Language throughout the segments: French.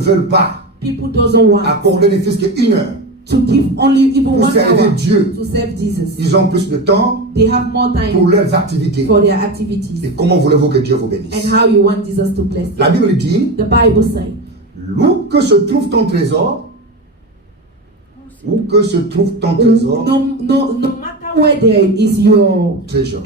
ne veulent pas People doesn't want accorder ne fût-ce qu'une heure to give only even pour 1 servir hour Dieu. to serve Jesus. Ils ont plus de temps They have more pour time leurs activités. for their activities. Et comment voulez-vous que Dieu vous bénisse? And how you want Jesus to bless La you. Bible dit, The Bible says, où que se trouve ton trésor, où que se trouve ton trésor, no matter where there is your treasure,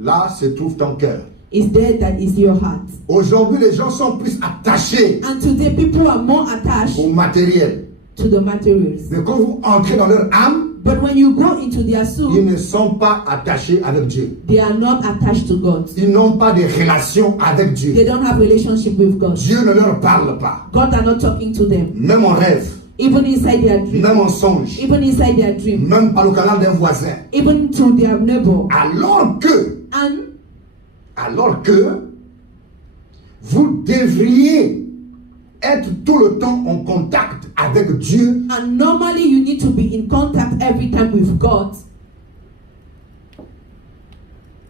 là se trouve ton cœur. is there that is your heart. Aujourd'hui, les gens sont plus attachés And today people are more attached au matériel. to the materials. Mais quand vous entrez dans leur âme, But when you go into their ils soul, ne sont pas attachés avec Dieu. they are not attached to God. Ils n'ont pas de relation avec Dieu. They don't have relationship with God. Dieu ne leur parle pas. God are not talking to them. Même en rêve, Even inside their dream. même en songe, Even inside their dream. même par le canal d'un voisin. Even to their neighbor. Alors que vous devriez être tout le temps en contact avec Dieu. And normally you need to be in contact every time with God.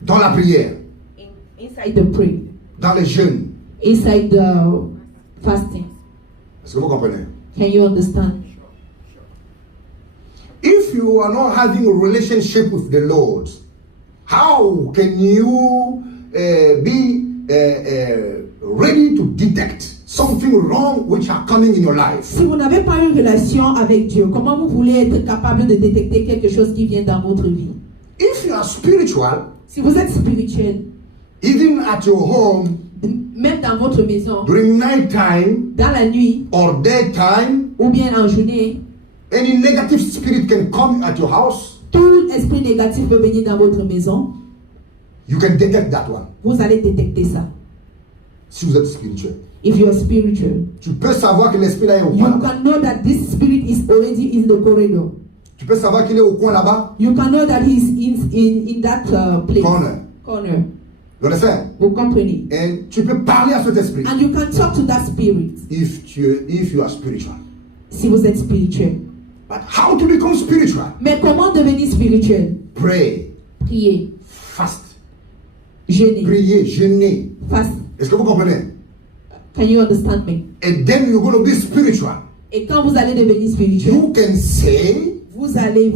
Dans la prière, Inside the prayer. dans les jeûnes. Inside the fasting. Est-ce que vous comprenez? Can you understand? If you are not having a relationship with the Lord, how can you be ready to detect something wrong which are coming in your life? Si vous n'avez pas une relation avec Dieu, comment vous voulez être capable de détecter quelque chose qui vient dans votre vie? If you are spiritual, Si vous êtes spirituel, even at your home, même dans votre maison, during night time dans la nuit, or daytime, ou bien en journée, any negative spirit can come at your house. tout esprit négatif peut venir dans votre maison. You can detect that one. Vous allez détecter ça. Si vous êtes spirituel, If you are spiritual, tu peux savoir que l'esprit là est au you coin là-bas. can know that this spirit is already in the corridor. Tu peux savoir qu'il est au coin là-bas. You can know that he's in that place. Corner. You understand? Vous comprenez? Et tu peux parler à cet esprit. And you can talk to that spirit. If you are spiritual. Si vous êtes spirituel. But how to become spiritual? Mais comment devenir spirituel? Pray. Prier. Fast. Jeûner. Prier, jeûner. Fast. Est-ce que vous comprenez? Can you understand me? And then you're going to be spiritual. Et quand vous allez devenir spirituel, You can say vous allez,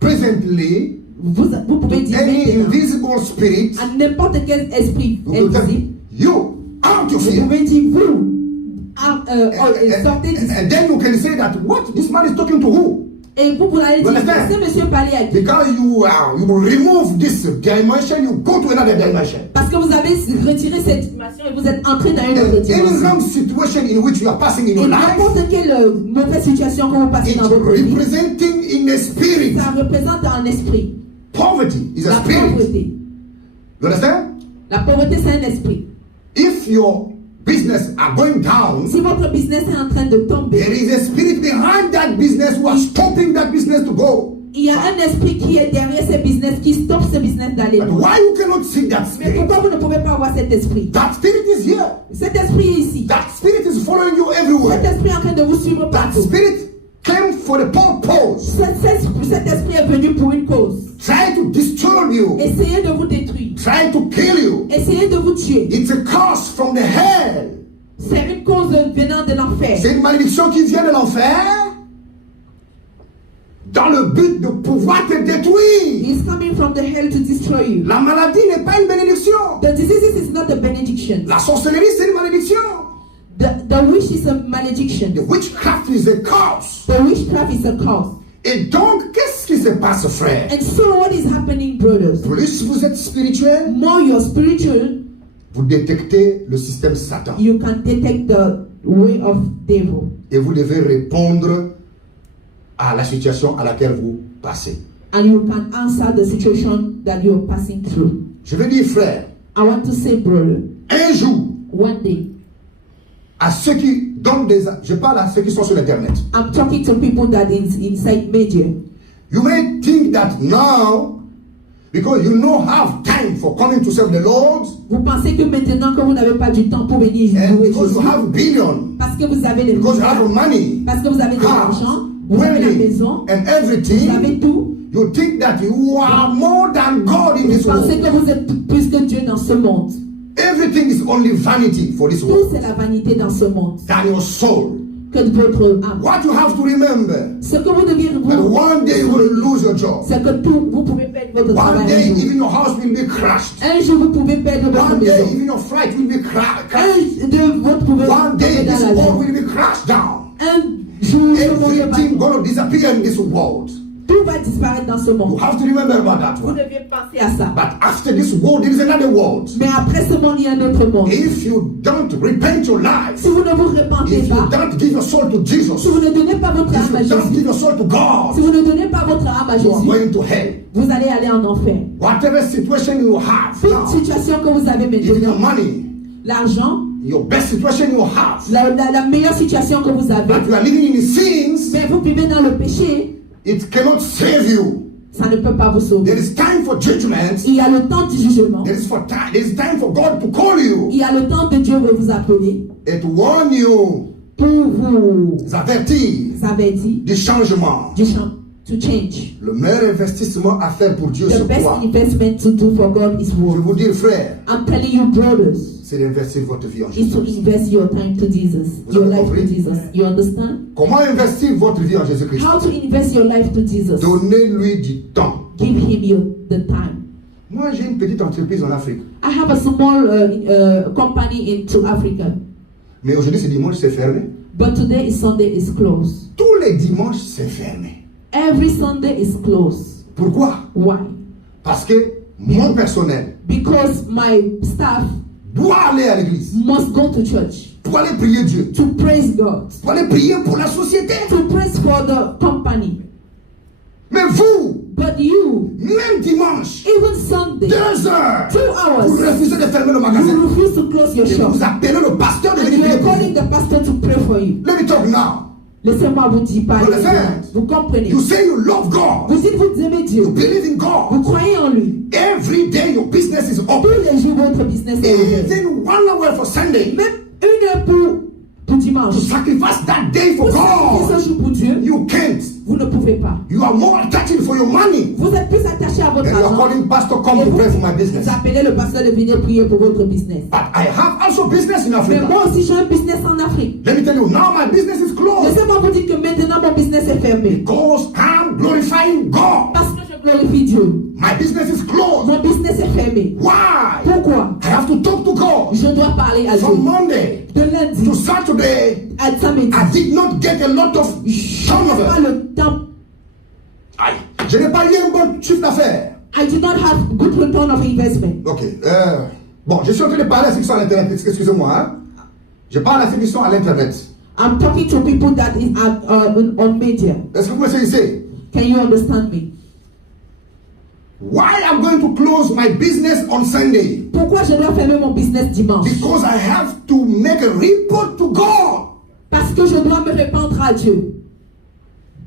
presently vous pouvez dire any maintenant invisible spirit, à n'importe quel esprit you will tell invisible, you out of vous here. pouvez dire vous, sortez And then you can say that what this man is talking to who? et vous allez You dire, understand? ce monsieur parlait à qui? Because you will remove this dimension, you go to another dimension. Parce que vous avez retiré cette dimension et vous êtes entré dans une And autre any dimension. wrong situation in which you are passing in Et your life, n'importe quelle mauvaise situation que vous passez it's dans votre vie, representing in a spirit. ça représente un esprit. Poverty is a La spirit. pauvreté. You understand? La pauvreté, c'est un esprit. If your business are going down, Si votre business est en train de tomber, there is a spirit behind that business who are stopping that business to go. il y a un esprit qui est derrière ce business, qui stoppe ce business d'aller But loin. why you cannot see that Mais spirit? pourquoi vous ne pouvez pas avoir cet esprit? That spirit is here. Cet esprit est ici. That spirit is following you Cet everywhere. esprit est en train de vous suivre That partout. spirit came for the purpose. Cet esprit est venu pour une cause. Try to destroy you. Essayez de vous détruire. Try to kill you. Essayez de vous tuer. It's a curse from the hell. C'est une cause venant de l'enfer. C'est une malédiction qui vient de l'enfer dans le but de pouvoir te détruire. It's coming from the hell to destroy you. La maladie n'est pas une bénédiction. The diseases is not a benediction. La sorcellerie, c'est une malédiction. The wish is a malediction. The witchcraft is a curse. The witchcraft is a curse. Et donc, qu'est-ce qui se passe, frère? And so what is happening, brothers? Plus vous êtes spirituel, More you're spiritual, vous détectez le système Satan. you can detect the way of devil. Et vous devez répondre à la situation à laquelle vous passez. And you can answer the situation that you're passing through. Je veux dire, frère, I want to say, brother, un jour, one day, à ceux qui donnent des... Je parle à ceux qui sont sur Internet. I'm talking to people that is inside media. You may think that now, because you don't have time for coming to serve the Lord, Vous pensez que maintenant que vous n'avez pas du temps pour venir and louer because you Jésus, have billion, parce que vous avez les because you have milliards, money, parce que vous avez de l'argent, cars, vous avez la wedding, maison, and vous avez everything, tout, you think that you are more than God in vous this pensez world. que vous êtes plus que Dieu dans ce monde. Everything is only vanity for this Tout world. c'est la vanité dans ce monde. Than your soul. Que votre âme. What you have to remember, Ce que vous devez that vous, one day you will lose your job. c'est que tout, vous pouvez perdre votre One travail day un jour. even your house will be crashed. Un jour, vous pouvez perdre votre One day maison. even your flight will be crashed. Un de vous pouvez One day tomber dans this la world vie. will be crashed down. Un jour, ce monde Everything va, gonna disappear in this world. tout va disparaître dans ce You monde. have to remember about that Vous one. devez penser à ça. But after this world, there is another world. Mais après ce monde, il y a un autre monde. If you don't repent your life, Si vous ne vous repentez if you pas, don't give your soul to Jesus, si vous ne donnez pas votre âme à if you don't Jésus, give your soul to si God, vous ne donnez pas votre âme à you are Jésus, going to hell. vous allez aller en enfer. Whatever situation you have Toute now, situation que vous avez even your maintenant, money, l'argent, your best situation you have, la meilleure situation que vous avez, but you are living in sins, mais vous vivez dans le péché, it cannot save you. ça ne peut pas vous sauver. There is time for judgment. Il y a le temps du jugement. There is time for God to call you Il y a le temps de Dieu de vous appeler and to warn you, pour vous avertir avertir du changement. du champ. To change. Le meilleur investissement à faire pour Dieu, The c'est best quoi? investment to do for God is Je vais work. vous dire, frère, I'm telling you, brothers, c'est d'investir votre vie en is to Jésus. invest your time to Jesus, Vous your avez life compris? to Jesus. You understand? Comment investir votre vie en Jésus-Christ? How to invest your life to Jesus. Donnez-lui du temps. Give him the time. Moi, j'ai une petite entreprise en Afrique. I have a small company into Africa, Mais aujourd'hui, c'est dimanche, c'est fermé. but today is Sunday is closed. Tous les dimanches, c'est fermé. Every Sunday is closed. Pourquoi? Why? Parce que mon personnel Because my staff doit aller à l'église, must go to church pour aller prier Dieu, to praise God, pour aller prier pour la société. to praise for the company. Mais vous, But you, même dimanche, even Sunday, 2 heures, 2 vous hours, refusez de fermer le magasin. you refuse to close your Et shop. vous appelez le pasteur de And you venir are prier pour calling vous. the pastor to pray for you. Let me talk now. Laissez-moi vous dire pas. You understand? Vous comprenez? You say you love God. Vous dites vous aimez Dieu. You believe in Vous God. croyez en lui. Every day your business is Tous open. les jours votre business est ouvert. Even 1 hour for Sunday. Même 1 heure pour dimanche. To sacrifice that day for Vous sacrifiez God. ce jour pour Dieu. You can't. Vous ne pouvez pas. You are more attached for your money. Vous êtes plus attaché à votre And you are argent. calling pastor, come Et to vous, pray for my business. vous appelez le pasteur de venir prier pour votre business. But I have also business in Mais Africa. moi aussi j'ai un business en Afrique. Let me tell you, now my business is closed. Laissez-moi vous dire que maintenant mon business est fermé. Because I'm glorifying God. Parce que je glorifie Dieu. My business is closed. Mon business est fermé. Why? Pourquoi? I have to talk to God. Je dois parler à Dieu. From Monday De lundi to Saturday, à samedi. I did not get a lot of Je n'ai pas turnover. le temps. Aïe. Je n'ai pas eu un bon chiffre d'affaires. I do not have good return of investment. Ok. Bon, je suis en train de parler à ceux qui sont à l'internet. Excusez-moi. Hein? Je parle à ceux qui sont à l'internet. I'm talking to people that is on media. Est-ce que vous me saisissez? Can you understand me? Why I'm going to close my business on Sunday? Pourquoi je dois fermer mon business dimanche? Because I have to make a report to God. Parce que je dois me répandre à Dieu.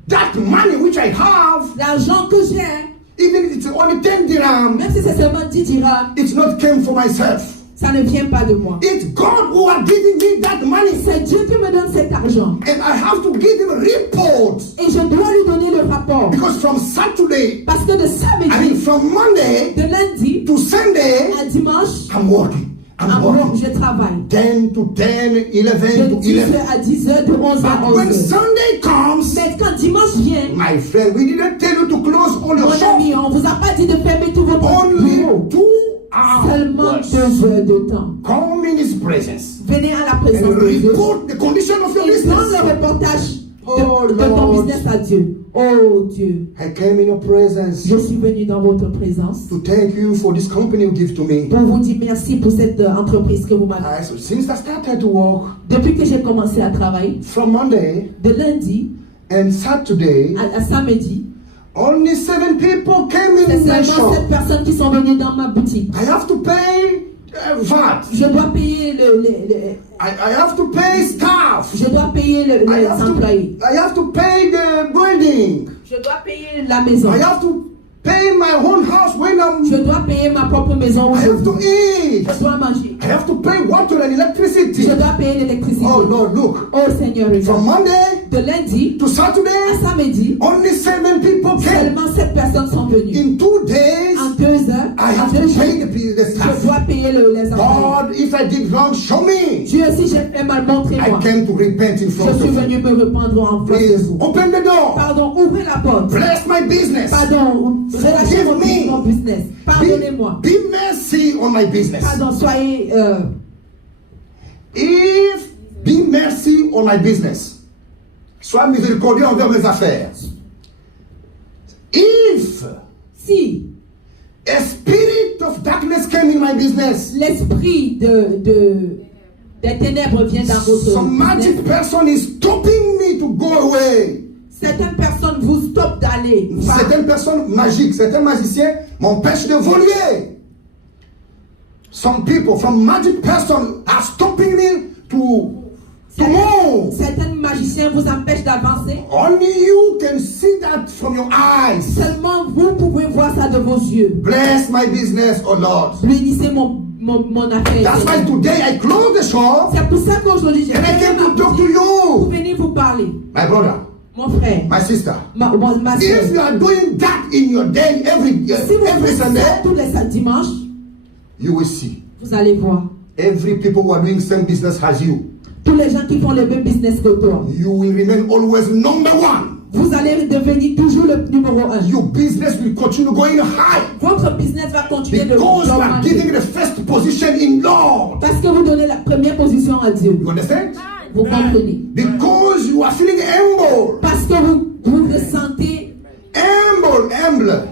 That money which I have, L'argent que j'ai, even if it's only 10 dirham, même si c'est seulement 10 dirhams, it's not came for myself. ça ne vient pas de moi. It's God who are giving me that money. C'est Dieu qui me donne cet argent. And I have to give him a report. Et je dois lui donner le rapport. Because from Saturday, Parce que de I mean samedi, from Monday de lundi to Sunday, à dimanche, I'm working. I'm working. je travaille. 10 to 10, 11 De to 10 11. heures à 10 heures, de 11 à But when 11 heures. Sunday comes, Mais quand dimanche vient, my friend, we didn't tell you to close all your mon shop. ami, on vous a pas dit de fermer tout votre Only bureau. 2 Seulement hours. 2 heures de temps. Come in his presence Venez à la and présence de Dieu. report the condition of your Et donne business. le reportage Oh, de ton Lord. business à Dieu. Oh Dieu, I came in your presence je suis venu dans votre présence to thank you for this company you give to me. pour vous dire merci pour cette entreprise que vous m'avez. Since I started to work Depuis que j'ai commencé à travailler, from Monday de lundi and Saturday, à samedi, only 7 people came c'est in my seulement shop. 7 personnes qui sont venues dans ma boutique. I have to pay VAT. Je dois payer I have to pay staff. je dois payer I les have employés. I have to pay the building. Je dois payer la maison. I have to pay my own house when Je dois payer ma propre maison où I je have to vis. eat. Je dois manger. I have to pay water and electricity. Je dois payer l'électricité. Oh Lord, look. Oh Seigneur, From regarde. Monday De lundi to à Saturday, samedi, only 7 people came. seulement 7 personnes sont venues. In 2 days, En 2 heures, I have en 2 to jours, pay the je staff. dois payer les envoyer. God, if I did wrong, show me. Dieu, si j'ai fait mal, montrez-moi. I came to repent in front Je of suis you. venu me répandre en face de Please vous. open the door. Pardon, ouvrez la porte. Bless my business. Pardon, relâchez Forgive me. mon business. Pardonnez-moi. Be mercy on my business. Pardon, soyez... If be mercy on my business. Sois miséricordieux envers mes affaires. If Si a spirit of darkness came in my business, l'esprit des ténèbres vient dans votre some magic business, person is stopping me to go away. certaines personnes vous stoppent d'aller. Certaines personnes magiques, certains magiciens m'empêchent d'évoluer. Some people, some magic person are stopping me to move. Certains magiciens vous empêchent d'avancer. Only you can see that from your eyes. Seulement vous pouvez voir ça de vos yeux. Bless my business, oh Lord. Bénissez mon affaire. That's why today I close the shop C'est pour ça qu'aujourd'hui j'ai and I came to talk to pour you. venir vous parler. My brother, Mon frère, my sister. ma If soeur. you are doing that in your day every Si vous every faites ça Sunday, tous les dimanches, you will see. vous allez voir. Every people who are doing same business as you, Tous les gens qui font le même business que toi, you will remain always number one. vous allez devenir toujours le numéro 1. Your business will continue going high Votre business va continuer de because you are augmenter. giving the first position in Lord. Parce que vous donnez la première position à Dieu. You understand? Vous comprenez? Because you are feeling humble. Parce que vous ressentez Humble.